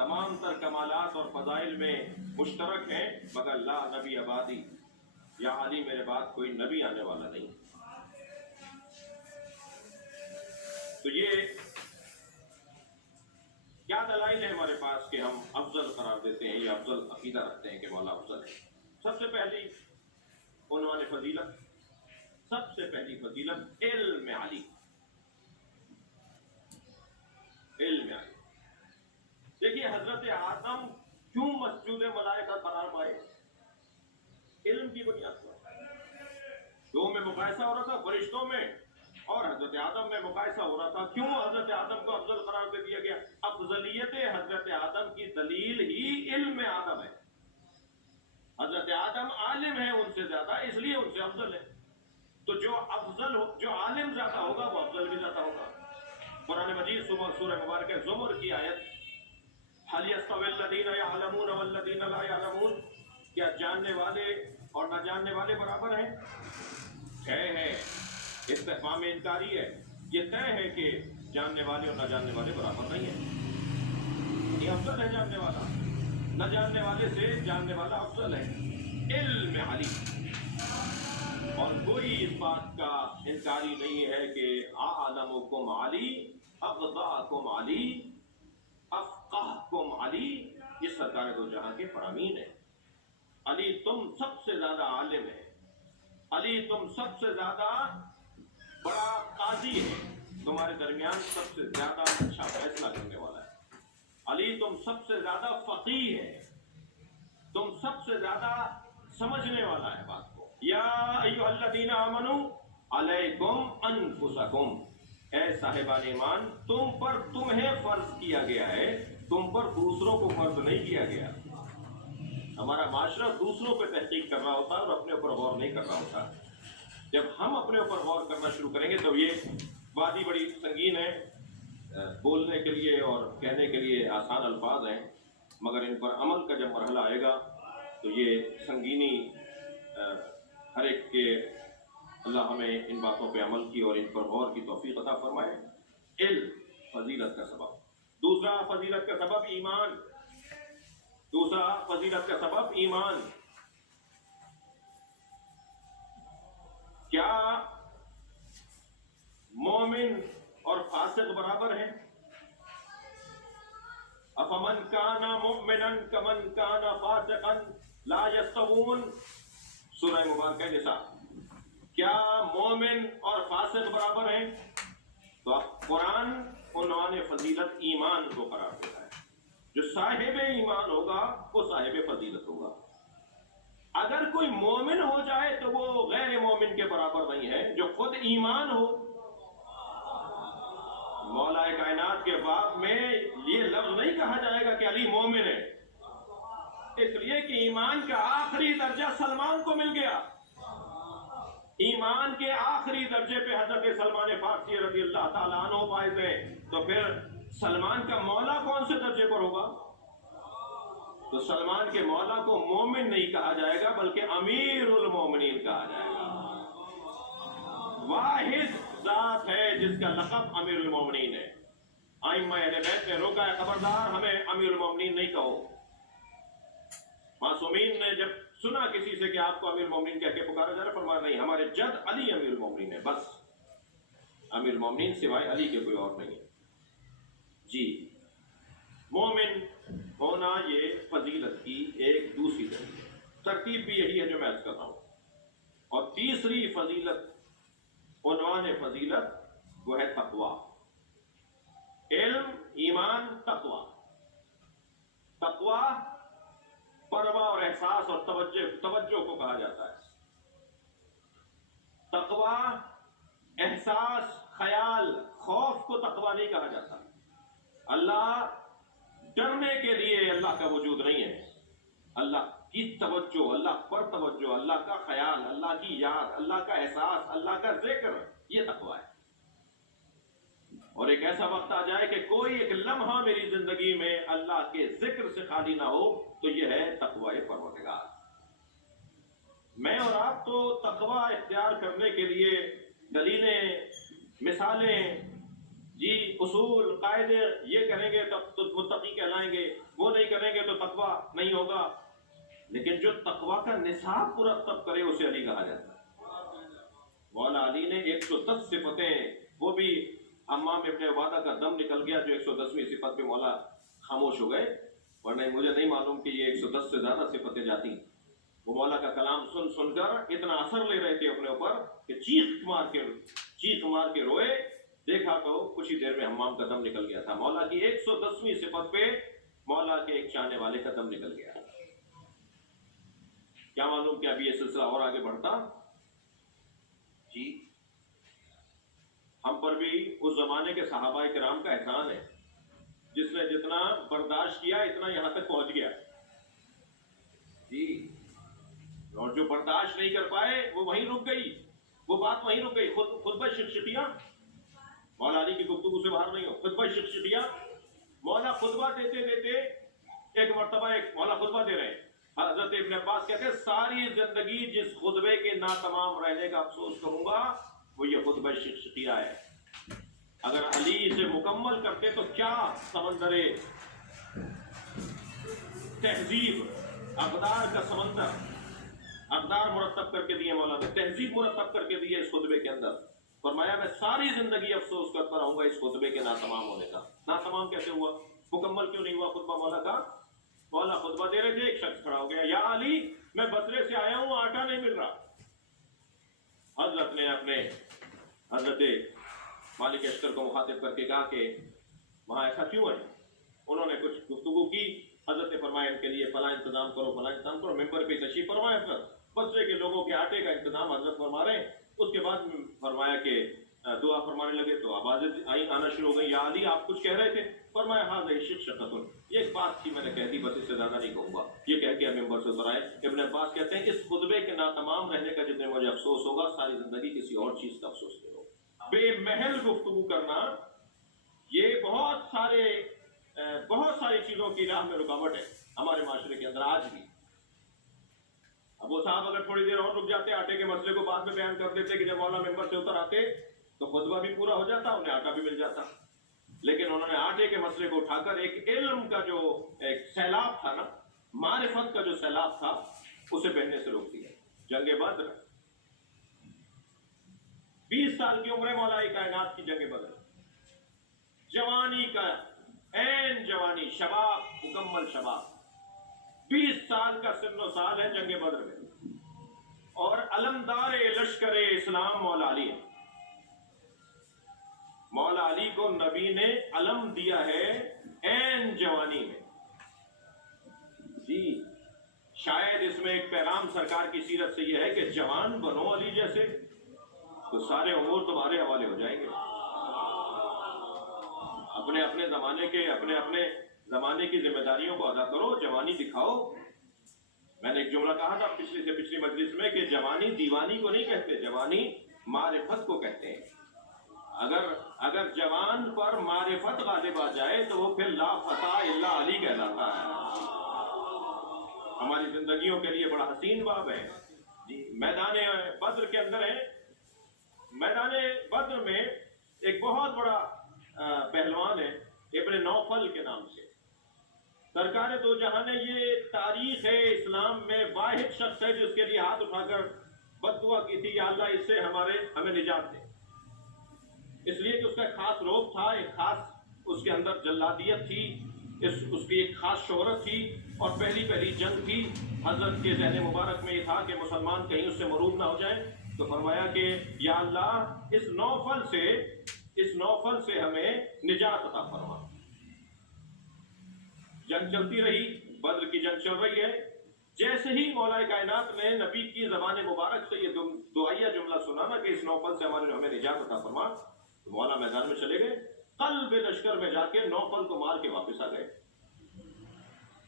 تمام تر کمالات اور فضائل میں مشترک ہیں، مگر لا نبی آبادی، یا علی میرے بعد کوئی نبی آنے والا نہیں۔ تو یہ کیا دلائل ہے ہمارے پاس کہ ہم افضل قرار دیتے ہیں یا افضل عقیدہ رکھتے ہیں کہ مولا افضل ہے؟ سب سے پہلی عنوان فضیلت، سب سے پہلی فضیلت علم علی، علم علی۔ دیکھیے حضرت آدم کیوں مسجود ملائکہ قرار پائے؟ علم کی بنیاد پر۔ دو میں مقایسہ ہو رہا تھا، فرشتوں میں اور حضرت آدم میں مقایسہ ہو رہا تھا، کیوں حضرت آدم کو افضل قرار دے دیا گیا؟ افضلیت حضرت آدم کی دلیل ہی علم آدم ہے۔ حضرت آدم عالم ہے ان سے زیادہ، اس لیے ان سے افضل ہے۔ تو جو افضل ہو، جو عالم زیادہ ہوگا وہ افضل بھی زیادہ ہوگا۔ قرآن مجید سورہ مبارکہ زمر کی آیت، هل يستوي الذين يعلمون والذين لا يعلمون، کیا جاننے والے اور نہ جاننے والے برابر ہیں؟ ہے استفہام انکاری ہے، یہ طے ہے کہ جاننے والے اور نہ جاننے والے برابر نہیں ہیں۔ یہ افضل ہے جاننے والا، نہ جاننے والے سے جاننے والا افضل ہے۔ علم علی، اور کوئی اس بات کا انکاری نہیں ہے کہ اعلمکم علی، اقضاکم علی، افقہکم علی، یہ سرکار دو جہاں کے فرامین ہیں۔ علی تم سب سے زیادہ عالم ہے، علی تم سب سے زیادہ بڑا قاضی ہے، تمہارے درمیان سب سے زیادہ اچھا فیصلہ کرنے والا ہے۔ علی تم سب سے زیادہ فقیہ ہے، تم سب سے زیادہ سمجھنے والا ہے بات کو۔ یا ایھا الذین آمنوا علیکم انفسکم، اے صاحبان ایمان تم پر تمہیں فرض کیا گیا ہے، تم پر دوسروں کو فرض نہیں کیا گیا۔ ہمارا معاشرہ دوسروں پہ تحقیق کر رہا ہوتا ہے اور اپنے اوپر غور نہیں کر رہا ہوتا۔ جب ہم اپنے اوپر غور کرنا شروع کریں گے تو یہ وادی بڑی سنگین ہے، بولنے کے لیے اور کہنے کے لیے آسان الفاظ ہیں، مگر ان پر عمل کا جب مرحلہ آئے گا تو یہ سنگینی ہر ایک کے، اللہ ہمیں ان باتوں پہ عمل کی اور ان پر غور کی توفیق عطا فرمائے۔ علم فضیلت کا سبب۔ دوسرا فضیلت کا سبب ایمان، دوسرا فضیلت کا سبب ایمان۔ کیا مومن اور فاسق برابر ہیں؟ افمن کان مؤمنا کمن کان فاسقا لا یستوون، سورہ مبارکہ جیسا، کیا مومن اور فاسق برابر ہیں؟ تو اب قرآن عنوان فضیلت ایمان کو قرار دیتا ہے۔ جو صاحب ایمان ہوگا وہ صاحب فضیلت ہوگا۔ اگر کوئی مومن ہو جائے تو وہ غیر مومن کے برابر نہیں ہے۔ جو خود ایمان ہو، مولا کائنات کے باب میں یہ لفظ نہیں کہا جائے گا کہ علی مومن ہے، اس لیے کہ ایمان کا آخری درجہ سلمان کو مل گیا۔ ایمان کے آخری درجے پہ حضرت سلمان فارسی رضی اللہ تعالیٰ عنہ فائز ہیں، تو پھر سلمان کا مولا کون سے درجے پر ہوگا؟ تو سلمان کے مولا کو مومن نہیں کہا جائے گا بلکہ امیر المومنین کہا جائے گا۔ واحد ذات ہے جس کا لقب امیر المومنین ہے۔ ائمہ اہل بیت نے روکا ہے، خبردار ہمیں امیر المومنین نہیں کہو۔ معصومین نے جب سنا کسی سے کہ آپ کو امیر المومنین کہہ کے پکارا جا رہا، فرمایا نہیں، ہمارے جد علی امیر المومنین ہے، بس امیر المومنین سوائے علی کے کوئی اور نہیں ہے۔ جی، مومن ہونا یہ فضیلت کی ایک دوسری دلیل ہے۔ ترتیب بھی یہی ہے جو میں عرض کر رہا ہوں۔ اور تیسری فضیلت، عنوان فضیلت، وہ ہے تقویٰ۔ علم، ایمان، تقویٰ۔ تقویٰ پرواہ اور احساس اور توجہ کو کہا جاتا ہے۔ تقویٰ احساس، خیال، خوف کو تقویٰ نہیں کہا جاتا۔ اللہ ڈرنے کے لیے اللہ کا وجود نہیں ہے۔ اللہ کی توجہ، اللہ پر توجہ، اللہ کا خیال، اللہ کی یاد، اللہ کا احساس، اللہ کا ذکر، یہ تقویٰ ہے۔ اور ایک ایسا وقت آ جائے کہ کوئی ایک لمحہ میری زندگی میں اللہ کے ذکر سے خالی نہ ہو، تو یہ ہے تقویٰ پروردگار۔ میں اور آپ تو تقویٰ اختیار کرنے کے لیے دلیلیں، مثالیں، جی اصول، قاعدے، یہ کریں گے تب تو متقی کہلائیں گے، ہوگا, لیکن جو تقوی کا نصاب مرتب کرے اسے علی کہا جاتا ہے. مولا علی نے 110 صفتیں, وہ بھی امام ابن عبادہ کا دم نکل گیا جو 110ویں صفت پہ مولا خاموش ہو گئے, ورنہ مجھے نہیں معلوم کہ یہ 110 سے زیادہ صفتیں جاتی ہیں. وہ مولا کا کلام سن کر اتنا اثر لے رہے تھے اپنے اوپر کہ چیخ مار کے روئے. دیکھا تو کچھ ہی دیر میں حمام کا دم نکل گیا تھا. مولا کی 110ویں صفت پہ مولا کے ایک چاہنے والے کا دم نکل گیا. کیا معلوم کہ ابھی یہ سلسلہ اور آگے بڑھتا. جی ہم پر بھی اس زمانے کے صحابہ کرام کا احسان ہے, جس نے جتنا برداشت کیا اتنا یہاں تک پہنچ گیا. جی اور جو برداشت نہیں کر پائے وہ وہیں رک گئی, وہ بات وہیں رک گئی. خطبہ شکشکیہ, مولا علی کی گفتگو سے باہر نہیں ہو. خطبہ شکشکیہ, مولا خطبہ دیتے ایک مرتبہ ایک مولا خطبہ دے رہے ہیں. حضرت ابن عباس کہتے ہیں ساری زندگی جس خطبے کے ناتمام رہنے کا افسوس کروں گا وہ یہ خطبہ شکشکیہ ہے. اگر علی اسے مکمل کرتے تو کیا سمندر تہذیب, اقدار کا سمندر, اقدار مرتب کر کے دیے مولا نے, تہذیب مرتب کر کے دیے اس خطبے کے اندر. فرمایا میں ساری زندگی افسوس کرتا رہوں گا اس خطبے کے ناتمام ہونے کا. ناتمام کیسے ہوا, مکمل کیوں نہیں ہوا خطبہ مولا کا؟ مولا خطبہ دے رہے تھے, ایک شخص کھڑا ہو گیا, یا علی میں بصرے سے آیا ہوں, آٹا نہیں مل رہا. حضرت نے اپنے حضرت مالک اشتر کو مخاطب کر کے کہا کہ وہاں ایسا کیوں ہے؟ انہوں نے کچھ گفتگو کی. حضرت نے فرمایا ان کے لیے فلاں انتظام کرو, فلاں انتظام کرو. ممبر پہ تشریف فرمایا کر بصرے کے لوگوں کے آٹے کا انتظام حضرت فرما رہے ہیں. اس کے بعد فرمایا کہ دعا فرمانے لگے تو آوازیں آنا شروع ہو گئی. یا علی آپ کچھ کہہ رہے تھے؟ فرمایا ہاں شکشکتن, یہ ایک بات تھی میں نے کہہ دی, بس اس سے زیادہ نہیں کہوں گا. یہ کہہ کے ممبر سے اتر آئے. ابن عباس کہتے ہیں اس خطبے کے ناتمام رہنے کا جتنے مجھے افسوس ہوگا ساری زندگی کسی اور چیز کا افسوس نہیں ہوگا. بے محل گفتگو کرنا یہ بہت ساری چیزوں کی راہ میں رکاوٹ ہے ہمارے معاشرے کے اندر آج بھی. اب وہ صاحب اگر تھوڑی دیر اور رک جاتے, آٹے کے مسئلے کو بعد میں بیان کر دیتے کہ جب مولا ممبر سے اتر آتے تو خطبہ بھی پورا ہو جاتا, انہیں آٹا بھی مل جاتا. لیکن انہوں نے آٹے کے مسئلے کو اٹھا کر ایک علم کا جو ایک سیلاب تھا نا, معرفت کا جو سیلاب تھا, اسے بہنے سے روک دیا. جنگ بدر 20 سال کی عمر مولا کائنات کی جنگ بدر, جوانی کا عین جوانی, شباب, مکمل شباب, 20 سال کا سن و سال ہے جنگ بدر میں. اور علمدار لشکر اسلام مولا علی ہے. مولا علی کو نبی نے علم دیا ہے عین جوانی میں. جی شاید اس میں ایک پیغام سرکار کی سیرت سے یہ ہے کہ جوان بنو علی جیسے تو سارے امور تمہارے حوالے ہو جائیں گے. اپنے اپنے زمانے کی ذمہ داریوں کو ادا کرو, جوانی دکھاؤ. میں نے ایک جملہ کہا تھا پچھلی سے پچھلی مجلس میں کہ جوانی دیوانی کو نہیں کہتے, جوانی معرفت کو کہتے ہیں. اگر جوان پر معرفت غالب آ جائے تو وہ پھر لا فتح الا علی کہلاتا ہے. ہماری زندگیوں کے لیے بڑا حسین باب ہے. جی میدان بدر کے اندر ہے, میدان بدر میں ایک بہت بڑا پہلوان ہے ابن نوفل کے نام سے. سرکار دو جہاں نے, یہ تاریخ ہے اسلام میں, واحد شخص ہے جس کے لیے ہاتھ اٹھا کر بد دعا کی تھی, یا اللہ اس سے ہمیں نجات دے. اس لیے کہ اس کا ایک خاص روپ تھا, ایک خاص اس کے اندر جلادیت تھی, اس کی ایک خاص شہرت تھی, اور پہلی جنگ تھی. حضرت کے ذہن مبارک میں یہ تھا کہ مسلمان کہیں اس سے مروب نہ ہو جائیں, تو فرمایا کہ یا اللہ اس نوفل سے ہمیں نجات عطا فرما. جنگ چلتی رہی, بدر کی جنگ چل رہی ہے. جیسے ہی مولا کائنات نے نبی کی زبان مبارک سے یہ دعائیہ جملہ سنا نا کہ اس نوفل سے ہمیں نجات عطا فرما, تو مولا میدان میں چلے گئے. قلب لشکر میں جا کے نوفل کو مار کے واپس آ گئے.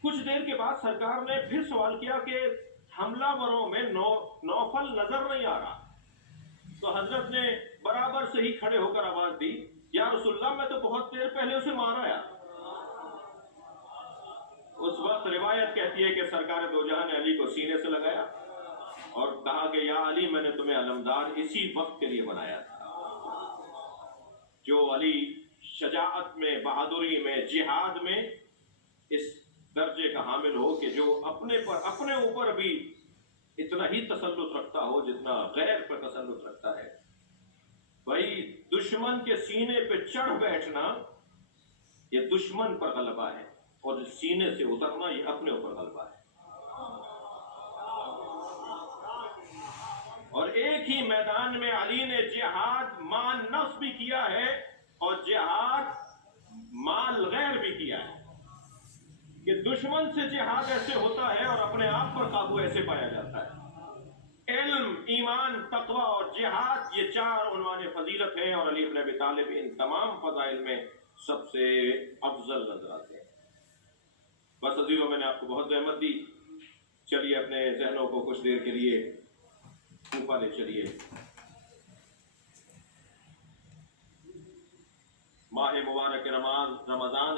کچھ دیر کے بعد سرکار نے پھر سوال کیا کہ حملہ وروں میں نوفل نظر نہیں آ رہا. تو حضرت نے برابر سے ہی کھڑے ہو کر آواز دی, یا رسول اللہ میں تو بہت دیر پہلے اسے مارا ہے. اس وقت روایت کہتی ہے کہ سرکار دو جہاں نے علی کو سینے سے لگایا اور کہا کہ یا علی میں نے تمہیں علمدار اسی وقت کے لیے بنایا تھا. جو علی شجاعت میں, بہادری میں, جہاد میں اس درجے کا حامل شامل ہو کہ جو اپنے اوپر بھی اتنا ہی تسلط رکھتا ہو جتنا غیر پر تسلط رکھتا ہے. بھائی دشمن کے سینے پہ چڑھ بیٹھنا یہ دشمن پر غلبہ ہے، اور سینے سے اترنا یہ اپنے اوپر غلبہ ہے. اور ایک ہی میدان میں علی نے جہاد مال نفس بھی کیا ہے اور جہاد مال غیر بھی کیا ہے، کہ دشمن سے جہاد ایسے ہوتا ہے اور اپنے آپ پر قابو ایسے پایا جاتا ہے. علم، ایمان، تقوی اور جہاد یہ 4 عنوان فضیلت ہیں، اور علی بن ابی طالب ان تمام فضائل میں سب سے افضل نظر آتے ہیں. بس عزیزوں، میں نے آپ کو بہت زحمت دی، چلیے اپنے ذہنوں کو کچھ دیر کے لیے کوفہ لے چلیے. ماہ مبارک رمضان